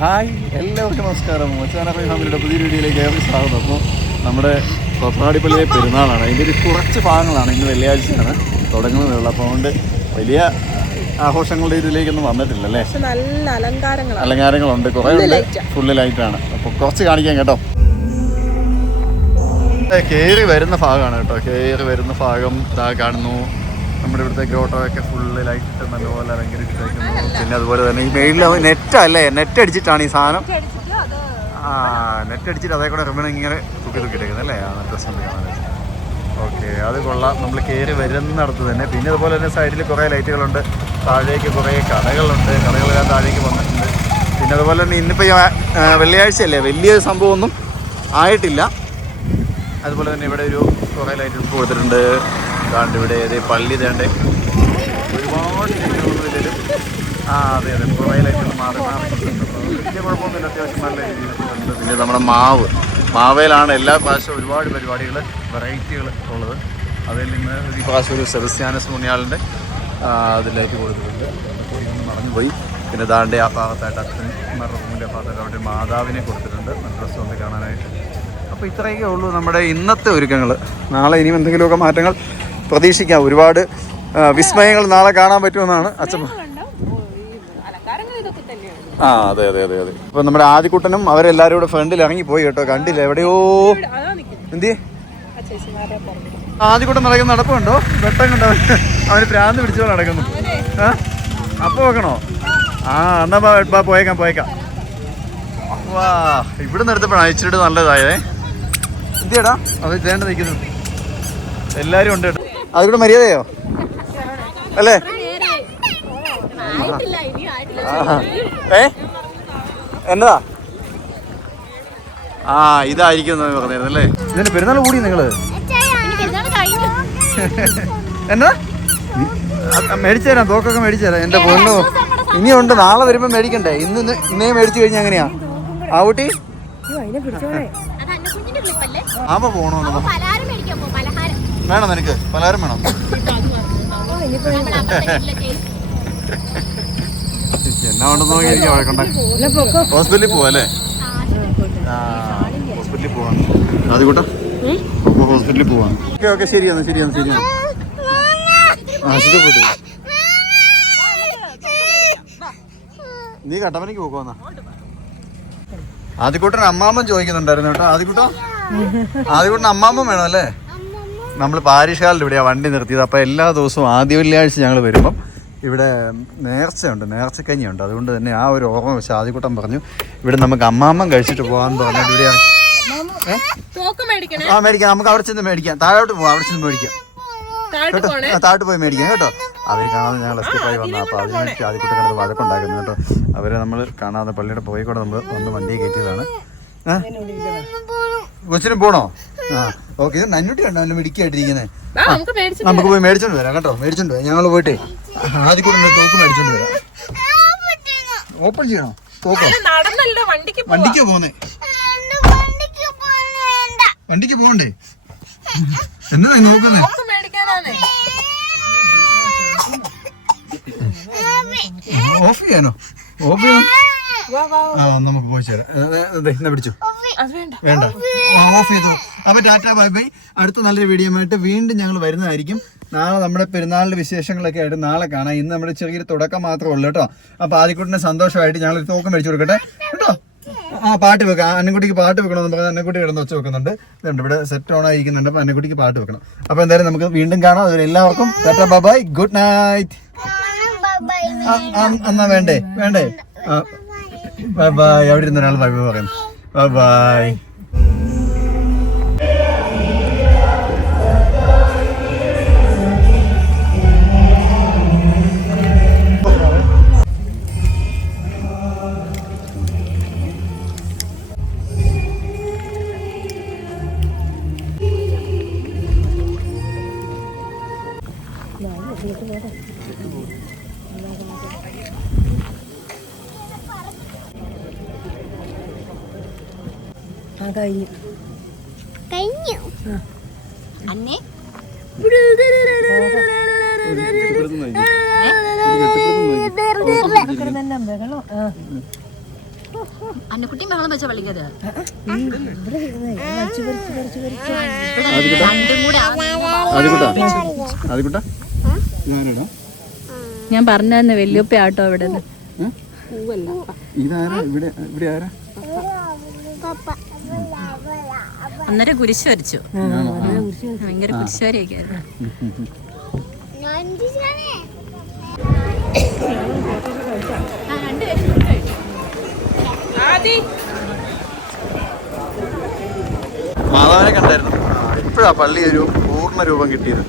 Hi, എല്ലാവർക്കും നമസ്കാരം. മച്ചാനപ്പ ഫാമിലിയുടെ പുതിയ വീഡിയോയിലേക്ക് ഏറെ സ്വാഗതം. അപ്പോൾ നമ്മുടെ തോപ്രാടിപ്പള്ളിയിലെ പെരുന്നാളാണ്. അതിൻ്റെ ഒരു കുറച്ച് ഭാഗങ്ങളാണ് ഇന്ന് വെള്ളിയാഴ്ചയാണ് തുടങ്ങുന്നതുള്ളത്. അപ്പോൾ അതുകൊണ്ട് വലിയ ആഘോഷങ്ങളുടെ ഇതിലേക്കൊന്നും വന്നിട്ടില്ല അല്ലേ. നല്ല അലങ്കാരങ്ങളുണ്ട്, കുറേ ഉണ്ട്, ഫുള്ള് ലൈറ്റാണ്. അപ്പോൾ കുറച്ച് കാണിക്കാം കേട്ടോ. കയറി വരുന്ന ഭാഗമാണ് കേട്ടോ. കയറി വരുന്ന ഭാഗം ഇതാ കാണുന്നു. നമ്മുടെ ഇവിടുത്തെ ഗ്രോട്ടോയൊക്കെ ഫുള്ള് ലൈറ്റ് നല്ലപോലെ അലങ്കരിച്ചിട്ടേക്കുന്നു. പിന്നെ അതുപോലെ തന്നെ ഈ മെയിലിൽ നെറ്റല്ലേ, നെറ്റ് അടിച്ചിട്ടാണ് ഈ സാധനം. നെറ്റ് അടിച്ചിട്ട് അതേ കൂടെ റിബൺ ഇങ്ങനെ തൂക്കിയിട്ടേക്കുന്നത് അല്ലേ. ആ ഡ്രസ്സുണ്ട് കാണാൻ. ഓക്കെ, അത് കൊള്ളാം. നമ്മൾ കയറി വരുന്നിടത്ത് തന്നെ. പിന്നെ അതുപോലെ തന്നെ സൈഡിൽ കുറേ ലൈറ്റുകളുണ്ട്. താഴേക്ക് കുറേ കടകളുണ്ട്. കടകളെല്ലാം താഴേക്ക് വന്നിട്ടുണ്ട്. പിന്നെ അതുപോലെ തന്നെ ഇന്നിപ്പോൾ വെള്ളിയാഴ്ചയല്ലേ, വലിയ സംഭവമൊന്നും ആയിട്ടില്ല. അതുപോലെ തന്നെ ഇവിടെ ഒരു കുറേ ലൈറ്റ് കൊടുത്തിട്ടുണ്ട്. കാണ്ട് ഇവിടെ പള്ളി തേണ്ട ഒരുപാട് ലൈറ്റുകൾ. അതെ അതെ, കുറേ ലൈറ്റുകൾ മാറി മാറിയിട്ടുണ്ട്. വലിയ കുഴപ്പമൊന്നുമില്ല, അത്യാവശ്യം നല്ല രീതിയിലുണ്ട്. പിന്നെ നമ്മുടെ മാവയിലാണ് എല്ലാ പ്രാവശ്യവും ഒരുപാട് പരിപാടികൾ, വെറൈറ്റികൾ ഉള്ളത്. അതിൽ നിന്ന് ഈ പ്രാവശ്യം ഒരു സെബസ്ത്യാനോസ് പുണ്യാളൻ്റെ അതിലേക്ക് കൊടുത്തിട്ടുണ്ട്. മറന്നുപോയി. പിന്നെ ദാണ്ടെ ആ ഭാഗത്തായിട്ട് അച്ഛന്മാരുടെ റൂമിൻ്റെ ഭാഗത്തായിട്ട് അവിടെ മാതാവിനെ കൊടുത്തിട്ടുണ്ട്. നല്ല രസമുണ്ട് കാണാനായിട്ട്. അപ്പോൾ ഇത്രയൊക്കെ ഉള്ളൂ നമ്മുടെ ഇന്നത്തെ ഒരുക്കങ്ങൾ. നാളെ ഇനിയും എന്തെങ്കിലുമൊക്കെ മാറ്റങ്ങൾ പ്രതീക്ഷിക്കാം. ഒരുപാട് വിസ്മയങ്ങൾ നാളെ കാണാൻ പറ്റുമെന്നാണ് അച്ഛൻ. അതെ അതെ അതെ അതെ. ഇപ്പൊ നമ്മുടെ ആദിക്കുട്ടനും അവരെല്ലാരും കൂടെ ഫ്രണ്ടിൽ ഇറങ്ങിപ്പോയി കേട്ടോ. കണ്ടില്ല, എവിടെയോ എന്തി ആദിക്കുട്ടൻ നടക്കുന്ന നടപ്പുണ്ടോ, വെട്ടം കണ്ടോ, അവന് പ്രാന്ത് പിടിച്ചോ നടക്കുന്നു. അപ്പൊ നോക്കണോ? എന്നാ പോയേക്കാം. വാ, ഇവിടെ നിർത്തപ്പോഴാണ് ഇച്ചിരി നല്ലതായതേ. എന്തിയടാ അത് തേണ്ട നിൽക്കുന്നു. എല്ലാരും ഉണ്ട് കേട്ടോ. അതിവിടെ മര്യാദയോ അല്ലേ? എന്നതാ? ഇതായിരിക്കും പറഞ്ഞിരുന്നു അല്ലേ. ഇതിന് പെരുന്നാൾ കൂടി നിങ്ങള് എന്നാ മേടിച്ചു തരാം. തോക്കൊക്കെ മേടിച്ചു തരാം. എന്റെ പൊന്നോ, ഇനിയുണ്ട്. നാളെ വരുമ്പോ മേടിക്കണ്ടേ? ഇന്നേ മേടിച്ചു കഴിഞ്ഞാ എങ്ങനെയാ ആ കുട്ടി? ആമ പോണോ? വേണം നിനക്ക് പലഹാരം വേണം. എന്നാ ഉണ്ടെന്ന് നോക്കിയിരിക്കും. വഴക്കുണ്ട. ഹോസ്പിറ്റലിൽ പോവാ അല്ലേ? ഹോസ്പിറ്റലിൽ പോവാണ്. അതുകൂട്ടാ ഹോസ്പിറ്റലിൽ പോവാണ്. ഓക്കെ ശരിയാണ്. ആശുപത്രി പോയിട്ട് നീ കട്ടപ്പനയ്ക്ക് പോക്കോന്നാ. ആദ്യക്കൂട്ടൻ അമ്മാമ്മൻ ചോദിക്കുന്നുണ്ടായിരുന്നു കേട്ടോ. ആദ്യക്കൂട്ടൻ അമ്മാമ്മൻ വേണം അല്ലേ? നമ്മൾ പാരിഷ് ഹാളിൽ ഇവിടെയാണ് വണ്ടി നിർത്തിയത്. അപ്പോൾ എല്ലാ ദിവസവും ആദ്യ വെള്ളിയാഴ്ച ഞങ്ങൾ വരുമ്പം ഇവിടെ നേർച്ചയുണ്ട്, നേർച്ചക്കഞ്ഞിയുണ്ട്. അതുകൊണ്ട് തന്നെ ആ ഒരു ഓർമ്മ വെച്ച് ആദ്യക്കൂട്ടം പറഞ്ഞു ഇവിടെ നമുക്ക് അമ്മാമ്മൻ കഴിച്ചിട്ട് പോകാമെന്ന് പറഞ്ഞിട്ട് ഇവിടെയാണ്. മേടിക്കാം, നമുക്ക് അവിടെ ചെന്ന് മേടിക്കാം. താഴോട്ട് പോവാം, അവിടെ ചെന്ന് മേടിക്കാം കേട്ടോ. താഴോട്ട് പോയി മേടിക്കാം കേട്ടോ. അവർ കാണാതെ ഞങ്ങൾ എസ്കേപ്പായി വന്നാൽ അപ്പോൾ അതിന് വേണ്ടി ആദ്യക്കൂട്ടം കിടന്ന് വഴക്കുണ്ടാക്കുന്നു കേട്ടോ. അവരെ നമ്മൾ കാണാതെ പള്ളിയുടെ പോയി കൂടെ നമ്മൾ വന്ന് വണ്ടിയെ കയറ്റിയതാണ്. കൊച്ചിനും പോണോ? ഓക്കെ. ഇത് നന്നൂട്ടി കണ്ടോ നല്ല മിടിക്കായിട്ടിരിക്കുന്നത്. നമുക്ക് പോയി മേടിച്ചോണ്ട് വരാം കേട്ടോ. മേടിച്ചോണ്ട് വരാം. ഞങ്ങൾ പോയിട്ടേ ആദ്യം കൂടെ തോക്ക് മേടിച്ചോണ്ട് വരാം. ഓപ്പൺ ചെയ്യണോ തോക്കോ? വണ്ടിക്ക് പോന്നേ, വണ്ടിക്ക് പോകണ്ടേ? എന്നാ നോക്കുന്നേ? ഓഫ് ചെയ്യാനോ? ഓഫ് ചെയ്യാൻ നമുക്ക് പോയി ചേരാം. എന്നാ പിടിച്ചു. വേണ്ട, ഓഫ് ചെയ്തു. അപ്പൊ ടാറ്റാ ബൈ ബൈ. അടുത്ത നല്ലൊരു വീഡിയോ ആയിട്ട് വീണ്ടും ഞങ്ങൾ വരുന്നതായിരിക്കും. നാളെ നമ്മുടെ പെരുന്നാളിന്റെ വിശേഷങ്ങളൊക്കെ ആയിട്ട് നാളെ കാണാം. ഇന്ന് നമ്മുടെ ചെറിയൊരു തുടക്കം മാത്രമേ ഉള്ളൂ കേട്ടോ. അപ്പൊ ആദ്യക്കുട്ടിനെ സന്തോഷമായിട്ട് ഞങ്ങൾ ഒരു തോക്കം മേടിച്ചു കൊടുക്കട്ടെ കേട്ടോ. പാട്ട് വെക്കാം. അന്നക്കുട്ടിക്ക് പാട്ട് വെക്കണമെന്ന് പറഞ്ഞാൽ അന്നക്കുട്ടി കിടന്ന് വെച്ച് വെക്കുന്നുണ്ട്. ഇതുണ്ട് ഇവിടെ സെറ്റ് ഓൺ ആയിരിക്കുന്നുണ്ട്. അപ്പൊ അന്നക്കുട്ടിക്ക് പാട്ട് വെക്കണം. അപ്പൊ എന്തായാലും നമുക്ക് വീണ്ടും കാണാം. അതുവരെ എല്ലാവർക്കും tata bye bye, good night. എന്നാ വേണ്ടേ ബൈ ബൈ. അവിടെ ഇരുന്ന ഒരാൾ ബൈ ബൈ പറയും. Bye bye. കഴിഞ്ഞു അന്നേ അന്നക്കുട്ടിയും ബഹളം വെച്ച പള്ളിക്കത് ഞാൻ പറഞ്ഞായിരുന്നു വല്യപ്പ ആട്ടോ അവിടെ ഇതാരാ ഇവിടെ ഇവിടെ ആരാ? അന്നേരം കുരിശ് വരച്ചു. ഭയങ്കര കുരിശുവരെയൊക്കെ ആയിരുന്നു. മാതാവിനെ കണ്ടായിരുന്നു. ഇപ്പോഴാ പള്ളി ഒരു പൂർണ്ണ രൂപം കിട്ടിയത്.